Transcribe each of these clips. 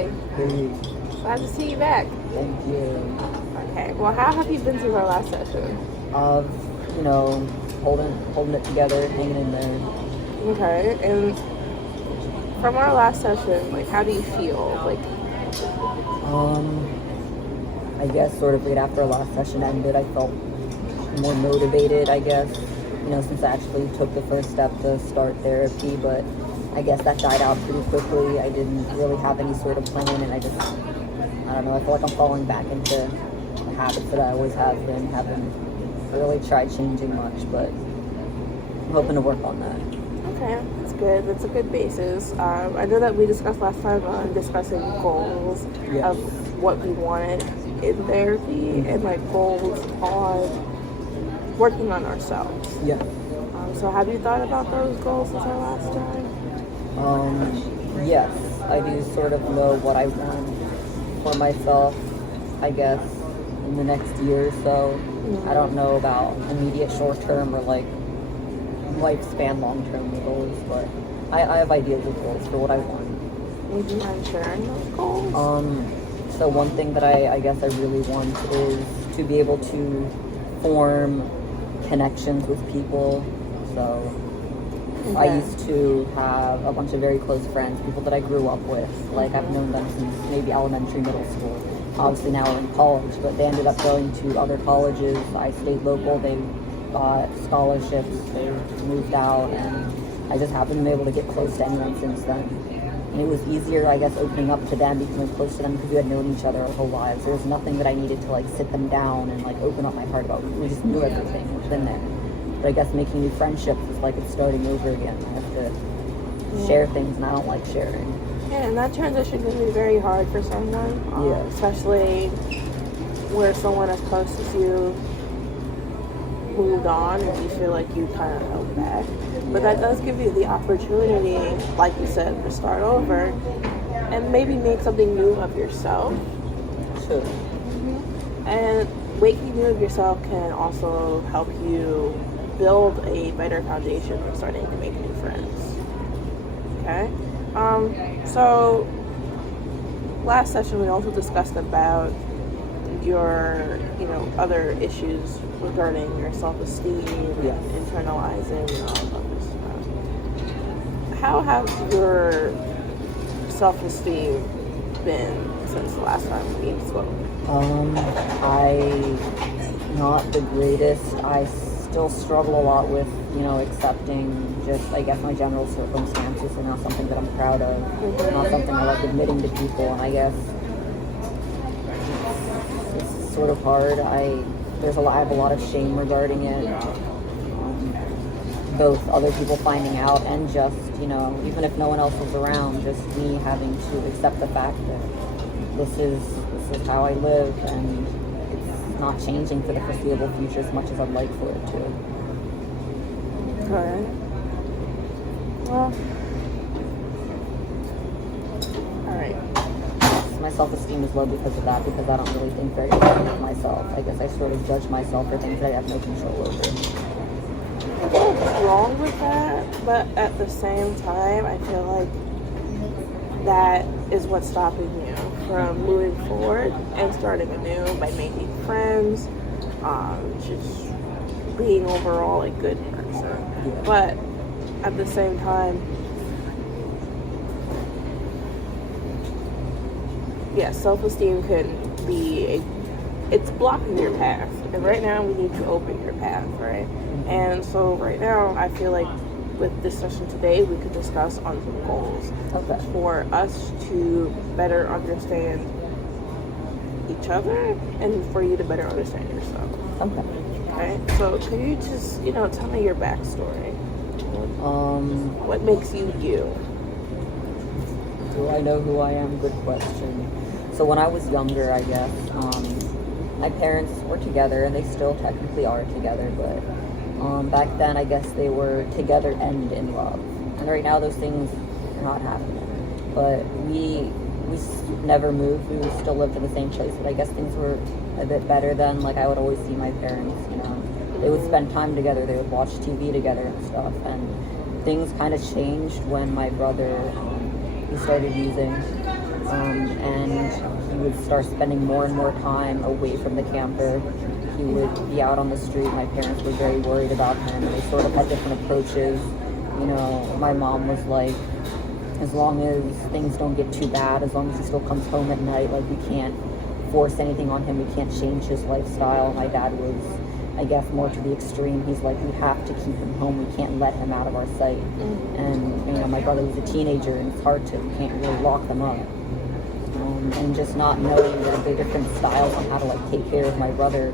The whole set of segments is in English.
Hi. Hey, Glad to see you back. thank you. Okay. Well, how have you been since our last session? Of, you know, holding it together, hanging in there. Okay. And from our last session, like, how do you feel? Like, Um, I guess sort of right after our last session ended, I felt more motivated, I guess, since I actually took the first step to start therapy, but I guess that died out pretty quickly. I didn't really have any sort of plan, and I don't know, I feel like I'm falling back into the habits that I always have been. Haven't really tried changing much, but I'm hoping to work on that. okay, that's good. That's a good basis. I know that we discussed last time on discussing goals Yes. of what we wanted in therapy and like goals on working on ourselves. Yeah. So have you thought about those goals since our last time? Yes, I do sort of know what I want for myself, I guess, in the next year or so. I don't know about immediate short term or like lifespan long term goals, but I have ideas of goals for what I want. Would you mind sharing those goals? So one thing that I guess I really want is to be able to form connections with people. So I Okay. used to have a bunch of very close friends, people that I grew up with. Like I've known them since maybe elementary, middle school. Obviously now we're in college, but they ended up going to other colleges. I stayed local. They got scholarships. They moved out, and I just haven't been able to get close to anyone since then. And it was easier, I guess, opening up to them, becoming close to them because we had known each other our whole lives. There was nothing that I needed to like sit them down and like open up my heart about. We just knew everything. It's been there. But I guess making new friendships is like it's starting over again. I have to share things, and I don't like sharing. Yeah, and that transition can be very hard for someone, Yeah. especially where someone as close as you moved on and you feel like you kind of held back. But that does give you the opportunity, like you said, to start over and maybe make something new of yourself. Sure. And making new of yourself can also help you build a better foundation for starting to make new friends. Okay? So last session we also discussed about your, other issues regarding your self-esteem Yes. and internalizing and all of this stuff. How has your self-esteem been since the last time we spoke? I not the greatest. I still struggle a lot with, accepting just, I guess, my general circumstances are not something that I'm proud of. Not something I like admitting to people, and I guess it's sort of hard. I have a lot of shame regarding it. Both other people finding out and just, even if no one else is around, just me having to accept the fact that this is how I live, and it's not changing for the foreseeable future as much as I'd like for it to. Okay. Well, alright. My self-esteem is low because of that, because I don't really think very highly of myself. I guess I sort of judge myself for things that I have no control over. What's wrong with that? But at the same time, I feel like that is what's stopping you from moving forward and starting anew by making friends, just being overall a good person. Yeah. But at the same time, yeah, self-esteem can be it's blocking your path. And right now we need to open your path, right? And so right now I feel like with this session today we could discuss on some goals Okay. for us to better understand each other and for you to better understand yourself. Okay. Okay? So can you just, tell me your backstory? What makes you you? Do I know who I am? Good question. So when I was younger, I guess, my parents were together, and they still technically are together, but back then, I guess they were together and in love. And right now, those things are not happening. But we never moved. We still lived in the same place, but I guess things were a bit better then. Like, I would always see my parents, They would spend time together. They would watch TV together and stuff. And things kind of changed when my brother, he started using and he would start spending more and more time away from the camper. He would be out on the street. My parents were very worried about him, and they sort of had different approaches. You know, my mom was like, as long as things don't get too bad, as long as he still comes home at night, like, we can't force anything on him, we can't change his lifestyle. My dad was, I guess, more to the extreme. He's like, we have to keep him home, we can't let him out of our sight. And, you know, my brother was a teenager, and it's hard to, we can't really lock them up. And just not knowing that the different styles on how to, like, take care of my brother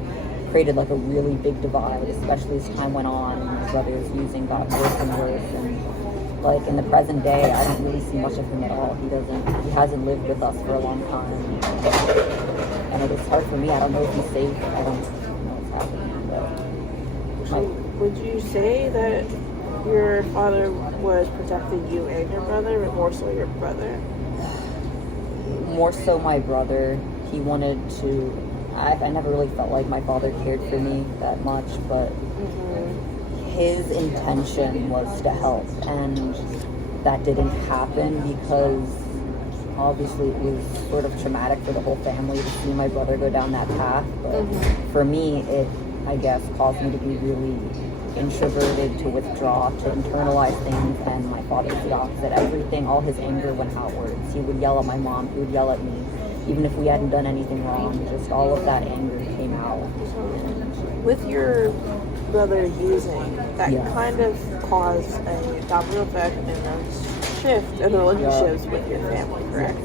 created, like, a really big divide, especially as time went on, and my brother's using got worse and worse. And, like, in the present day, I don't really see much of him at all. He hasn't lived with us for a long time. And it is hard for me. I don't know if he's safe. I don't know what's happening. But So would you say that your father was protecting you and your brother, or more so your brother? more so my brother. He wanted to. I never really felt like my father cared for me that much, but his intention was to help, and that didn't happen because obviously it was sort of traumatic for the whole family to see my brother go down that path. But for me, it, I guess, caused me to be really introverted, to withdraw, to internalize things, and my father was the opposite. Everything, all his anger went outwards. He would yell at my mom, he would yell at me, even if we hadn't done anything wrong. Just all of that anger came out. With your brother using, that Yeah. kind of caused a domino effect and a shift in the relationships with your family, correct?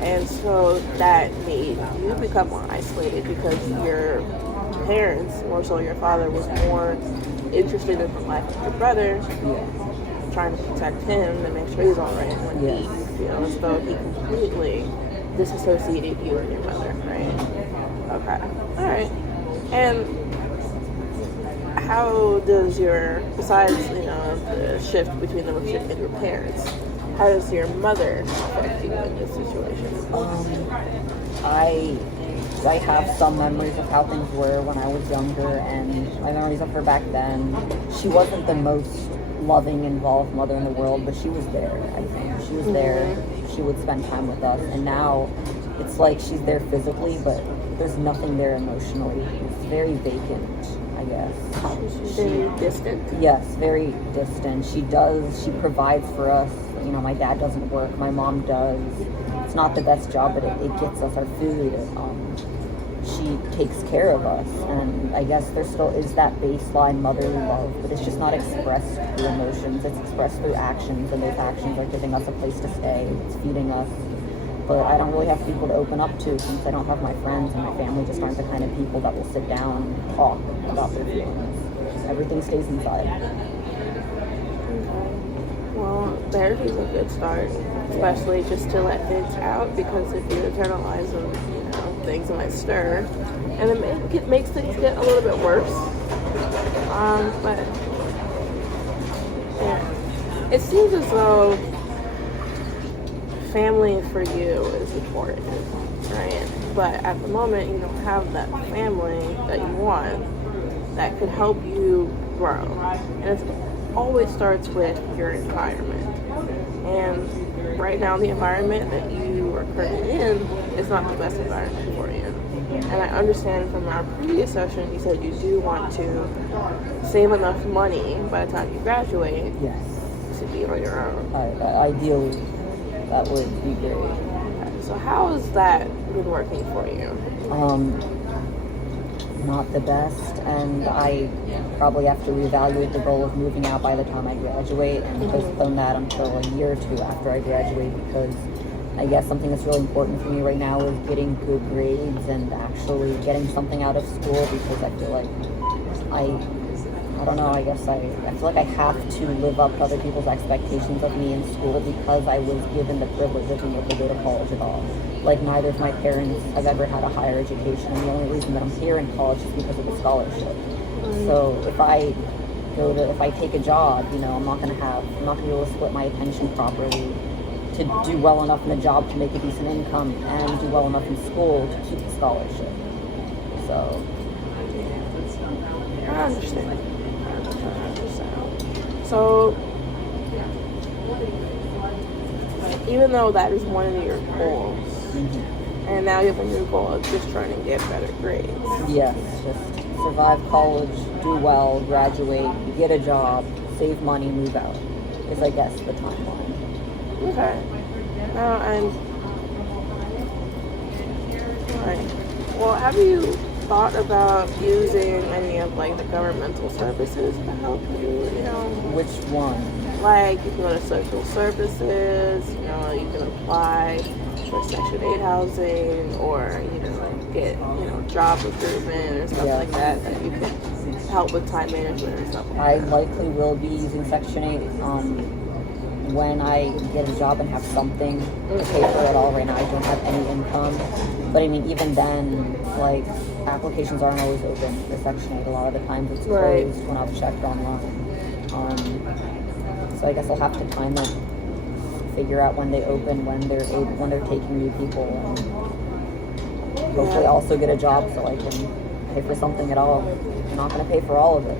And so that made you become more isolated because your parents, more so your father, was more interested in the life of your brother, trying to protect him and make sure he's all right, when he feels as though he completely disassociated you and your mother, right? Okay. All right. And how does besides, the shift between the relationship and your parents, how does your mother affect you in this situation? I have some memories of how things were when I was younger, and my memories of her back then. She wasn't the most loving, involved mother in the world, but she was there, I think. She was there. She would spend time with us, and now it's like she's there physically, but there's nothing there emotionally. It's very vacant, I guess. Very distant? Yes, very distant. She provides for us. My dad doesn't work, my mom does. It's not the best job, but it gets us our food. She takes care of us, and I guess there still is that baseline motherly love, but it's just not expressed through emotions. It's expressed through actions, and those actions are giving us a place to stay. It's feeding us. But I don't really have people to open up to, since I don't have my friends, and my family just aren't the kind of people that will sit down and talk about their feelings. Everything stays inside. Well, therapy is a good start, especially just to let things out, because if you internalize them, things might stir, and it makes things get a little bit worse. But yeah, it seems as though family for you is important, right? But at the moment, you don't have that family that you want that could help you grow, and it always starts with your environment. And right now, the environment that you are currently in is not the best environment for you. And I understand from our previous session, you said you do want to save enough money by the time you graduate to be on your own. Ideally, that would be great. Okay, so how has that been working for you? Not the best, and I probably have to reevaluate the goal of moving out by the time I graduate and postpone that until a year or two after I graduate, because I guess something that's really important for me right now is getting good grades and actually getting something out of school, because I feel like I don't know, I guess I feel like I have to live up to other people's expectations of me in school because I was given the privilege of being able to go to college at all. Like, neither of my parents have ever had a higher education, and the only reason that I'm here in college is because of the scholarship. So if I take a job, I'm not gonna be able to split my attention properly to do well enough in a job to make a decent income and do well enough in school to keep the scholarship. So I understand. So, even though that is one of your goals, And now you have a new goal of just trying to get better grades. Yes, just survive college, do well, graduate, get a job, save money, move out. Is, I guess, the timeline. Okay. Now, and right. Well, have you thought about using any of like the governmental services to help you? You know, Which one? like you can go to social services. You know, you can apply for Section 8 housing, or get job recruitment and stuff like that you can help with time management and stuff like I that. likely will be using Section 8 when I get a job and have something to pay for it all. Right now I don't have any income. But I mean, even then, like, applications aren't always open for Section 8. A lot of the times it's Right. closed when I've checked online. So I guess I'll have to time it, figure out when they open, when they're taking new people, and hopefully also get a job so I can pay for something at all. I'm not going to pay for all of it.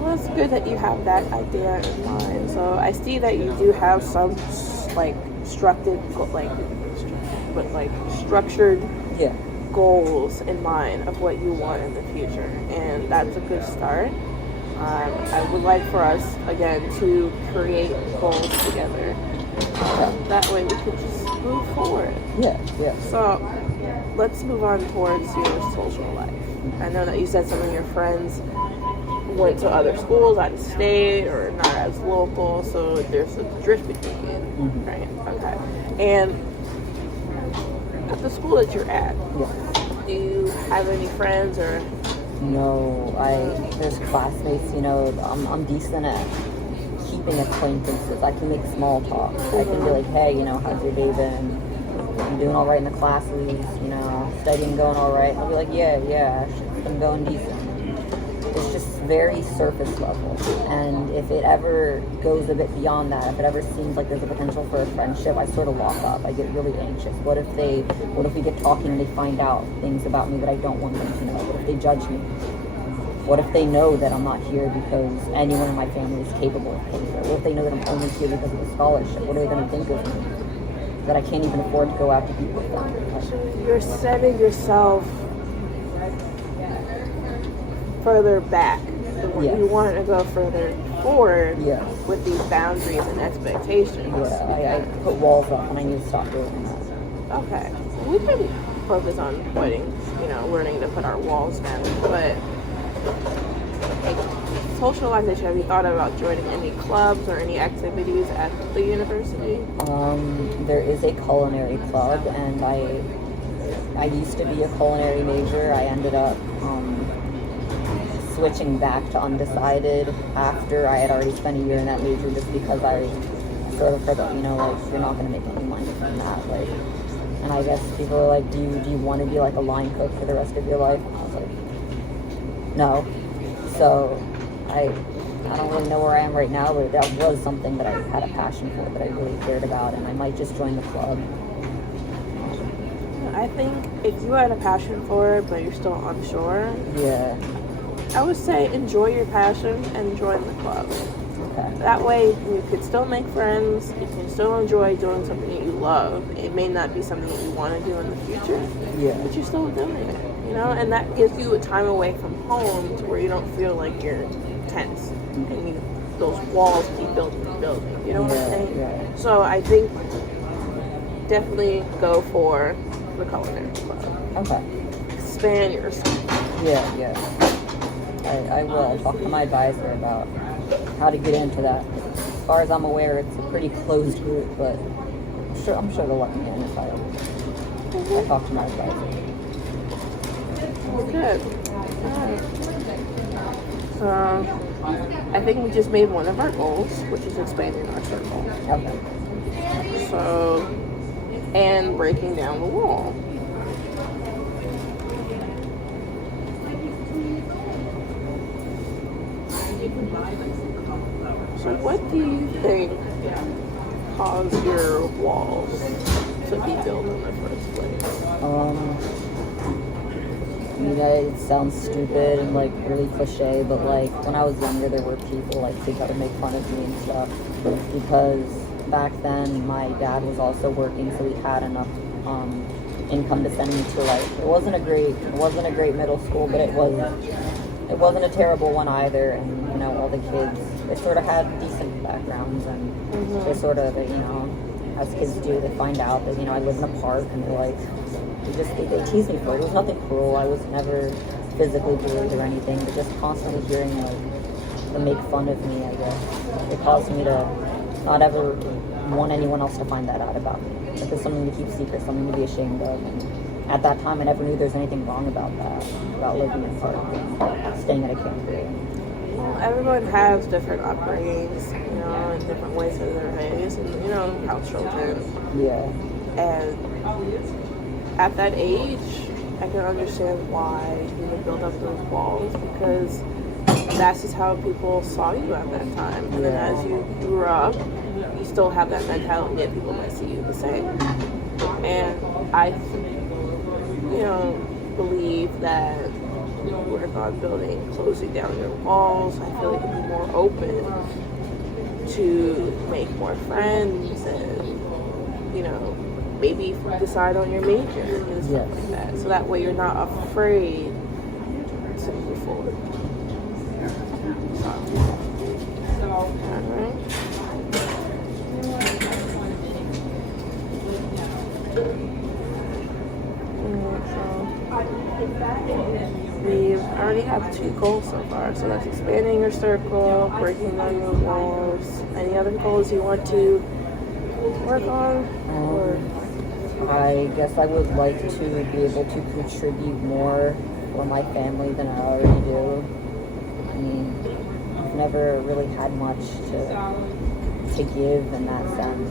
Well, it's good that you have that idea in mind. So I see that you do have some structured Yeah. goals in mind of what you want in the future, and that's a good start. I would like for us again to create goals together. That way we can just move forward. Yeah. So let's move on towards your social life. I know that you said some of your friends went to other schools out of state or not as local, so there's a drift between you, right? Okay. And at the school that you're at, do you have any friends or? No, there's classmates, I'm decent at keeping acquaintances. I can make small talk. I can be like, hey, how's your day been? I'm doing all right in the classes, studying going all right. I'll be like, yeah, I'm going decent. It's just very surface level. And if it ever goes a bit beyond that, if it ever seems like there's a potential for a friendship, I sort of lock up. I get really anxious. What if we get talking and they find out things about me that I don't want them to know? What if they judge me? What if they know that I'm not here because anyone in my family is capable of paying for it? What if they know that I'm only here because of a scholarship? What are they going to think of me? That I can't even afford to go out to eat with them. You're setting yourself further back. Yes. You want to go further forward Yes. with these boundaries and expectations. Yeah, I put walls up and I need to stop doing that. Okay. We can focus on learning to put our walls down. But socialization, have you thought about joining any clubs or any activities at the university? There is a culinary club, and I used to be a culinary major. I ended up switching back to undecided after I had already spent a year in that major, just because I sort of heard that, you're not going to make any money from that. And I guess people are like, do you want to be like a line cook for the rest of your life? And I was like, no. So I don't really know where I am right now, but that was something that I had a passion for, that I really cared about, and I might just join the club. I think if you had a passion for it, but you're still unsure, Yeah. I would say enjoy your passion and join the club. Okay. That way you could still make friends, you can still enjoy doing something that you love. It may not be something that you want to do in the future, Yeah. but you're still doing it, and that gives you a time away from home to where you don't feel like you're tense and those walls keep building and building. You know what I'm saying? Yeah. So I think definitely go for the culinary club. Okay. Expand yourself. Yeah. I will. I'll talk to my advisor about how to get into that. As far as I'm aware, it's a pretty closed group, but I'm sure they'll let me in if I talk to my advisor. Good. Alright. So I think we just made one of our goals, which is expanding our circle. Okay. So, and breaking down the wall. So what do you think caused your walls to be built in the first place? It sounds stupid and really cliche, but when I was younger, there were people to try to make fun of me and stuff because back then my dad was also working, so he had enough income to send me to, like, it wasn't a great middle school, but it wasn't a terrible one either. And you know, all the kids, they sort of had decent backgrounds, and they sort of, you know, as kids do, they find out that, you know, I live in a park, and they're like, they tease me for it. It was nothing cruel. I was never physically bullied or anything, but just constantly hearing, like, them make fun of me, I guess, it caused me to not ever want anyone else to find that out about me. Like, it's something to keep secret, something to be ashamed of. And at that time, I never knew there was anything wrong about that, about living in a park and staying at a camp. Well, everyone has different upbringings, you know, and different ways that they're raised, and, you know, house children. Yeah. And at that age, I can understand why you would build up those walls, because that's just how people saw you at that time. And then as you grew up, you still have that mentality that people might see you the same. And I, you know, believe that you work on closing down your walls. I feel like you'll be more open to make more friends and, you know, maybe decide on your major and stuff like that. So that way you're not afraid to move forward. Alright. We already have 2 goals so far. So that's expanding your circle, breaking down your walls. Any other goals you want to work on? Or I guess I would like to be able to contribute more for my family than I already do. I mean, I've never really had much to give in that sense,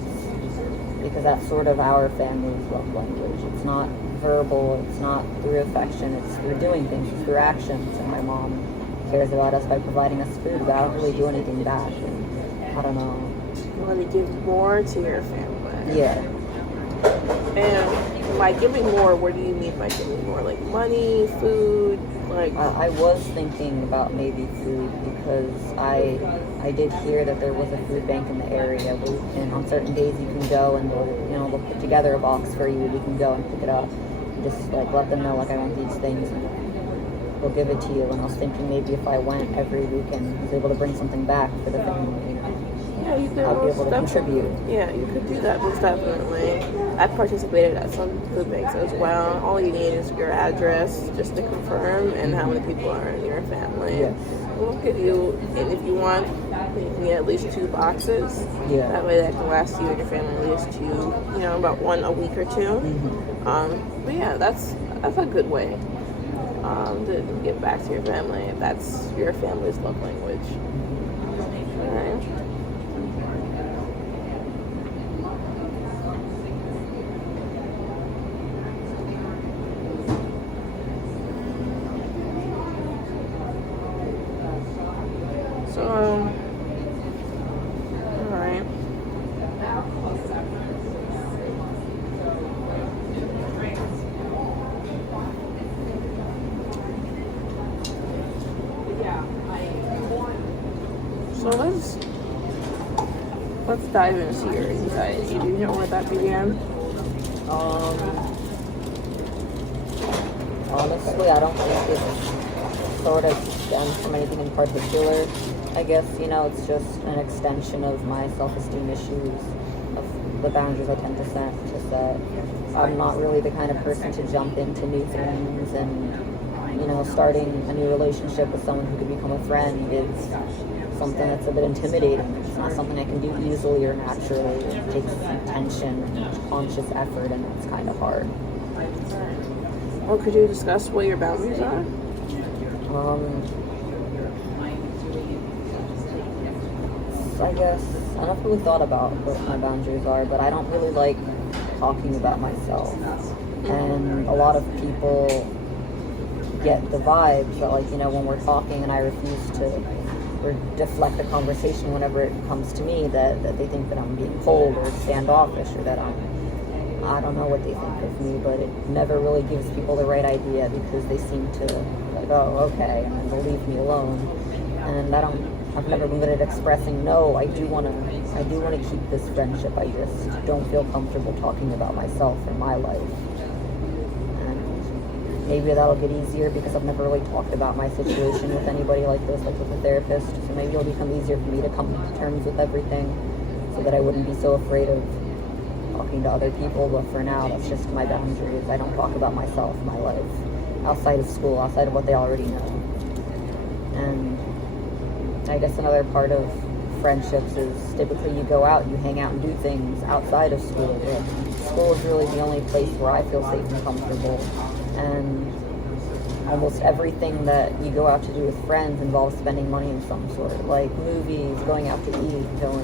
because that's sort of our family's love language. It's not verbal, it's not through affection, it's through doing things, it's through actions. And my mom cares about us by providing us food, but I don't really do anything back. And I don't know. you want to give more to your family. Yeah. And by giving more, what do you mean by giving more? Like money, food, like? I was thinking about maybe food, because I did hear that there was a food bank in the area where you can, on certain days you can go and they'll put together a box for you. You can go and pick it up. And just like let them know, like, I want these things, and they'll give it to you. And I was thinking maybe if I went every week and was able to bring something back for the family, you know, Yeah, you could I'll be able to contribute. Yeah, you could do that most definitely. I participated at some food banks as well. All you need is your address just to confirm and how many people are in your family. Yes. We'll give you, and if you want, you can get at least 2 boxes. Yeah. That way that can last you and your family at least 2, you know, about 1 a week or 2. But yeah, that's a good way to give back to your family if that's your family's love language. All right. Alright. So let's dive into your anxiety. Do you know where that began? Honestly, I don't think it sort of stems from anything in particular. I guess, you know, it's just an extension of my self-esteem issues, of the boundaries I tend to set. I'm not really the kind of person to jump into new things, and, you know, starting a new relationship with someone who could become a friend is something that's a bit intimidating. It's not something I can do easily or naturally. It takes attention and conscious effort, and it's kind of hard. Well, could you discuss what your boundaries are? I guess I don't really thought about what my boundaries are, but I don't really like talking about myself. And a lot of people get the vibes that, like, you know, when we're talking and I refuse to or deflect the conversation whenever it comes to me, that they think that I'm being cold or standoffish, or that I don't know what they think of me, but it never really gives people the right idea, because they seem to like, oh, okay, and then they'll leave me alone. And I don't I've never been good at expressing no. I do want to keep this friendship. I just don't feel comfortable talking about myself or my life. And maybe that'll get easier because I've never really talked about my situation with anybody like this, like with a therapist. So maybe it'll become easier for me to come to terms with everything, so that I wouldn't be so afraid of talking to other people. But for now, that's just my boundaries. I don't talk about myself, my life, outside of school, outside of what they already know. And I guess another part of friendships is typically you go out, you hang out and do things outside of school. But school is really the only place where I feel safe and comfortable. And almost everything that you go out to do with friends involves spending money in some sort, like movies, going out to eat, going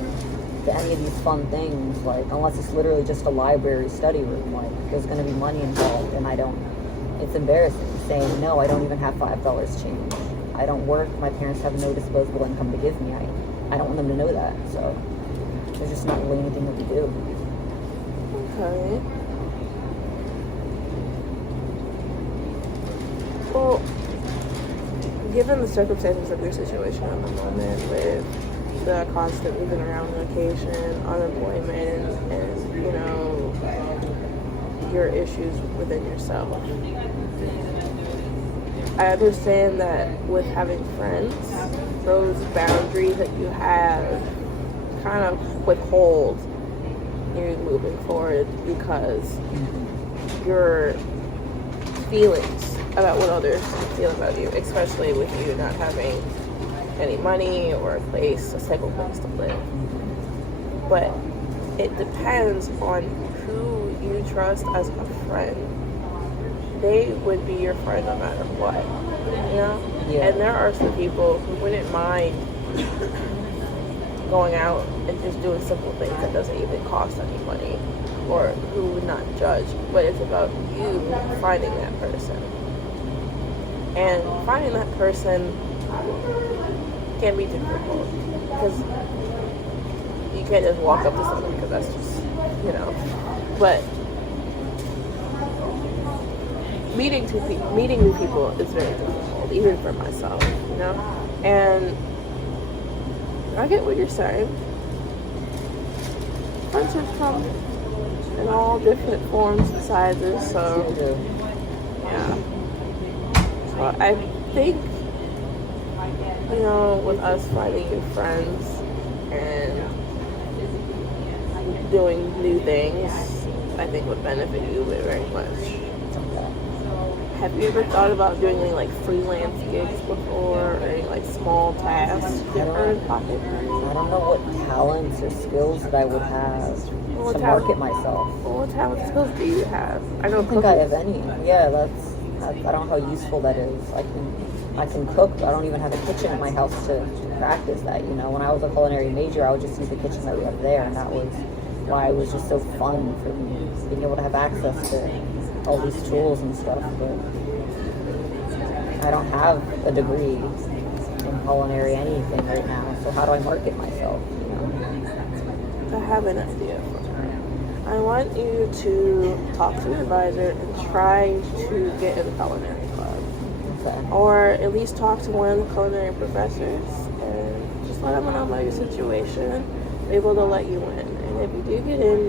to any of these fun things. Like, unless it's literally just a library study room, like there's going to be money involved, and it's embarrassing saying no. I don't even have $5 change. I don't work. My parents have no disposable income to give me. I don't want them to know that. So there's just not really anything that we do. Okay. Well, given the circumstances of your situation at the moment, with the constant moving around location, unemployment, and your issues within yourself, I understand that with having friends, those boundaries that you have kind of withhold you moving forward because your feelings about what others feel about you, especially with you not having any money or a stable place to live. But it depends on who you trust as a friend. They would be your friend no matter what, Yeah. And there are some people who wouldn't mind going out and just doing simple things that doesn't even cost any money, or who would not judge. But it's about you finding that person. And finding that person can be difficult because you can't just walk up to someone because that's just, But meeting new people is very difficult, even for myself, And I get what you're saying. Friendships come in all different forms and sizes, so yeah. So I think, with us finding new friends and doing new things, I think would benefit you very much. Have you ever thought about doing any like freelance gigs before, or any like small tasks to earn pocket money? I don't know what talents or skills that I would have to market myself. What talents and skills do you have? I don't think I have any. Yeah, I don't know how useful that is. I can cook, but I don't even have a kitchen in my house to practice that. When I was a culinary major, I would just use the kitchen that we have there, and that was why it was just so fun for me, being able to have access to all these tools and stuff. But I don't have a degree in culinary anything right now, so how do I market myself? I have an idea for her. I want you to talk to your advisor and try to get in the culinary club. Okay. Or at least talk to one of the culinary professors and just let them know about your situation. They're able to let you in. And if you do get in,